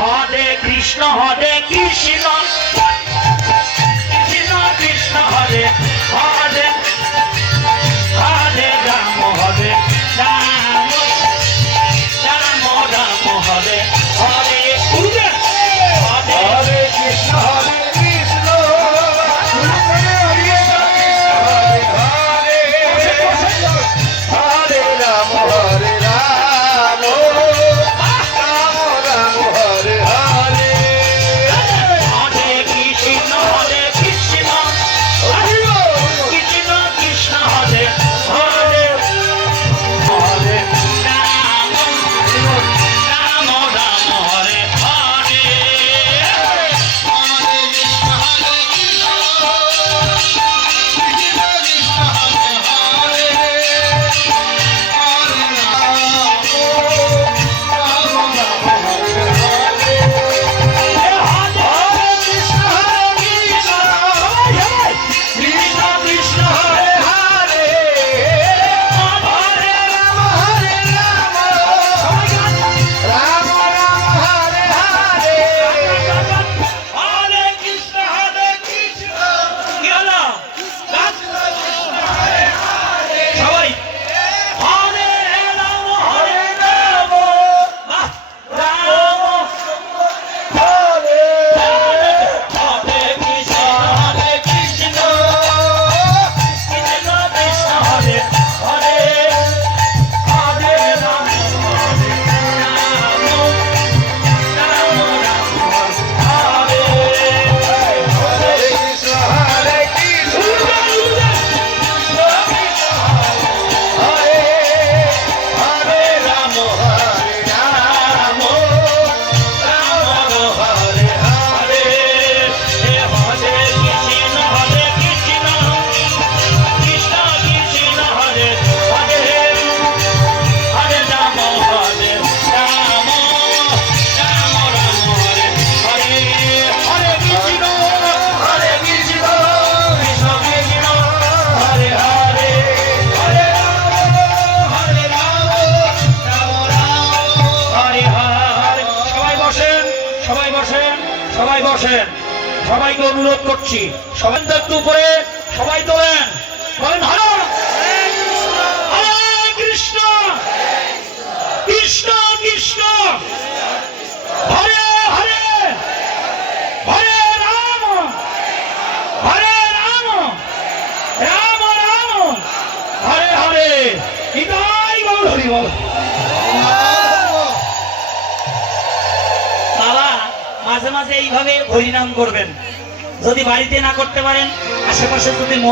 হরে কৃষ্ণ কৃষ্ণ কৃষ্ণ হরে হরে হরে রাম রাম রাম রাম হরে হরে হরে কৃষ্ণ হরে রাম হরে রাম রাম রাম হরে হরে হরে কৃষ্ণ কৃষ্ণ কৃষ্ণ কৃষ্ণ হরে হরে হরে রাম রাম রাম হরে হরে কৃষ্ণ কৃষ্ণ হরে হরে হরে রাম হরে রাম রাম রাম হরে হরে হরে কৃষ্ণ কৃষ্ণ কি হলো সবাই হরে রাম বাহ, রাম হরে হরে কৃষ্ণ কৃষ্ণ কৃষ্ণ কৃষ্ণ হরে হরে হরে রাম রাম রাম হরে হরে কৃষ্ণ হরে কৃষ্ণ হরে হরে রাম হরে রাম রাম হরে হরে হরে কৃষ্ণ হরে হরে হরে রাম হরে রাম সবাই বসেন সবাই বসেন সবাইকে অনুরোধ করছি সবাই একটু উপরে সবাই তোলেন বলেন হরে কৃষ্ণ কৃষ্ণ কৃষ্ণ হরে হরে হরে রাম রাম রাম হরে হরে নিতাই গৌর হরি বল বাবা মাঝে মাঝে এইভাবে হরিনাম করবেন যদি বাড়িতে না করতে পারেন আশেপাশে যদি